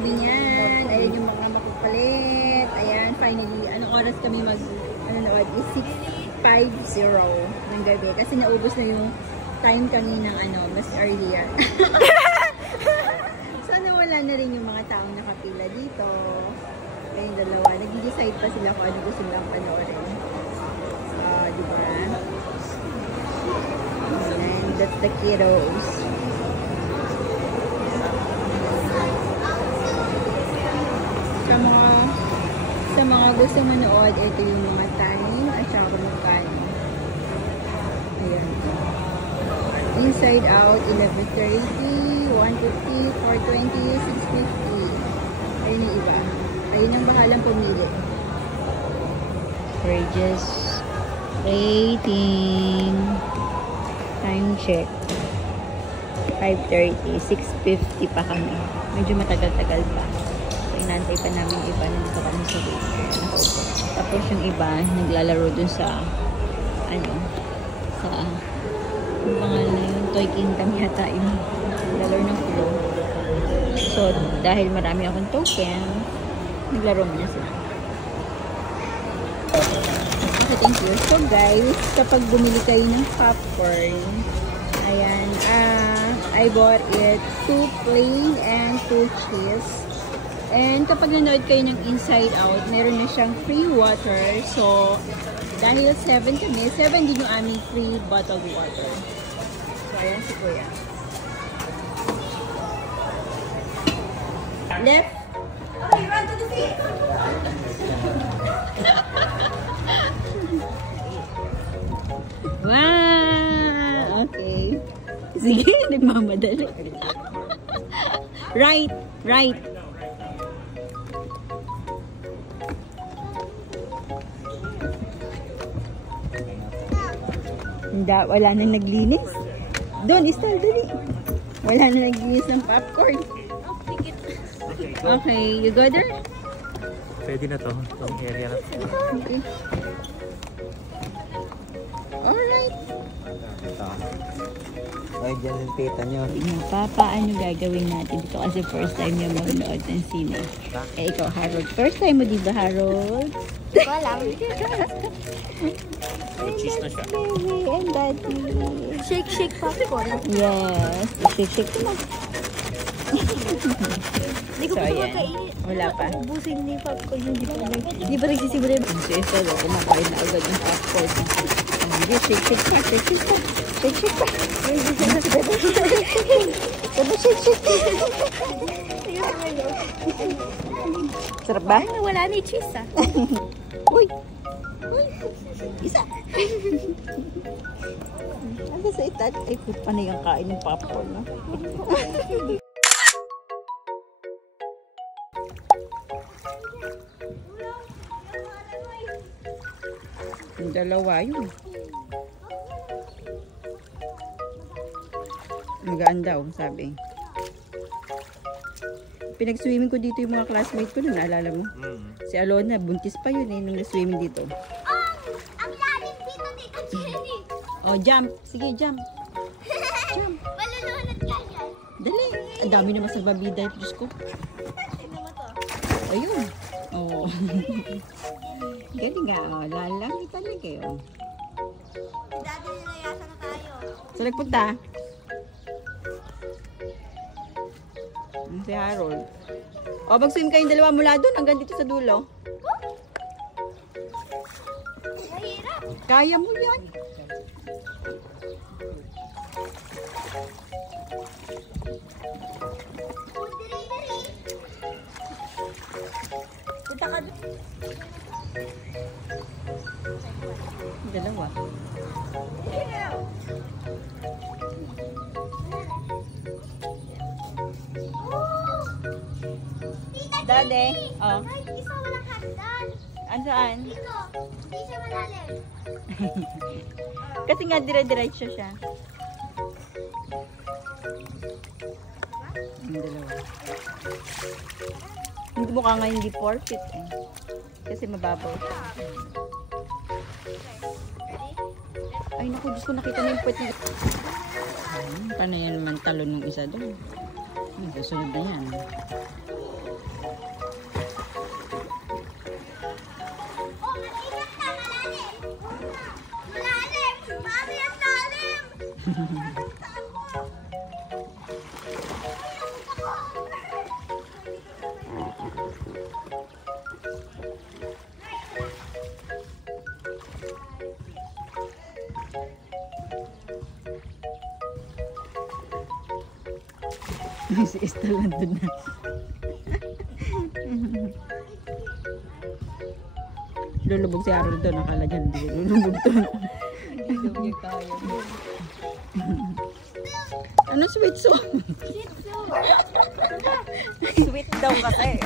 kami niyan. Ayan yung mga mapupalit. Ayan, finally, anong oras kami nanood? Is 6:50 ng gabi. Kasi naubos na yung time kami ng mas earlier. Sana wala na rin yung mga taong nakapila dito. Kayong dalawa. Nag-decide pa sila kung ano gusto nilang panoorin. Diba? And that's the kiddos. Sa mga gusto manood, ito yung mga time at saka magkano. Ayan. Inside Out, 11:30, 1:50, 4:20, 6:50. Ayun yung iba. Ayun ang bahalang pumili. Bridges. Rating. Time check. 5:30. 6:50 pa kami. Medyo matagal-tagal pa. Inantay pa namin iba, nandito kami sa gate. Tapos yung iba, naglalaro dun sa sa pangalan na yung Toy Kingdom yata yung naglalaro ng flow. So, dahil marami akong token, naglaro muna sila. Okay, thank you. So guys, kapag bumili kayo ng popcorn, ayan, I bought it 2 plain and 2 cheese. And kapag nanood kayo ng Inside Out, meron na siyang free water. So, dahil 7 kami, 7 din yung aming free bottled water. So, ayan si Kuya. Left. Okay, run to the feet. Wow! Okay. Sige, nagmamadali. Right, right. Wala nang naglinis. Doon, Istal, dali. Wala nang naglinis ng popcorn. Okay, you go there? Pwede na to. Itong area na to. Okay. Alright. Ito. Ay, dyan yung tita nyo. Paano gagawin natin dito? Kasi first time niya manood ng sine. Eh, ikaw, Harold. First time mo, diba, Harold? Wala. May cheese na siya. Baby and daddy. Shake popcorn. Yes. Shake mo. Hindi ko pa makainin. Wala pa. Ubusin ni popcorn yung di pa nagsisimula. Kasi ito, kumakain na agad yung popcorn. Hindi, shake pa. Shake pa. Sarap ba? Wala na yung cheese ah. Uy! Isa! Ano sa itat? Ay, pa na yung kain ng popcorn, no? Yung dalawa yun. Magaan daw, sabi. Pinag-swimming ko dito yung mga classmates ko, naalala mo? Si Alona, buntis pa yun nung na-swimming dito. Ang lalim dito, Tita Jenny. Oh, jump. Sige, jump. Jump. Malulunod ka dyan. Dali. Ang dami naman sa babida. Diyos ko. Tignan mo to. Ayun. Oh. Galing nga. Oh. Lalaki talaga yun. Dati nilayasan na tayo. So, nagpunta. Si Harold. O, mag-swim kayong dalawa mula doon hanggang dito sa dulo. Mahirap. Kaya mo yan. Punta ka doon. Dalawa. Dade. Oh. Ay, isa walang hagdan. Ansaan? Dito. Hindi siya malalim. Kasi nga dire-diretso siya. Ang dalawa. Hindi mo ka nga hindi forfeit eh. Kasi mababaw. Ay naku, Diyos ko, nakita na yung puwet niya. Paano yan naman talon ng isa doon? Susunod na yan. Si Estelle nandun na. Lulubog si Harold doon. Akala niya hindi lulubog doon. Hindi daw niya kaya. Ano sweet so? Shih Tzu. Sweet daw kasi.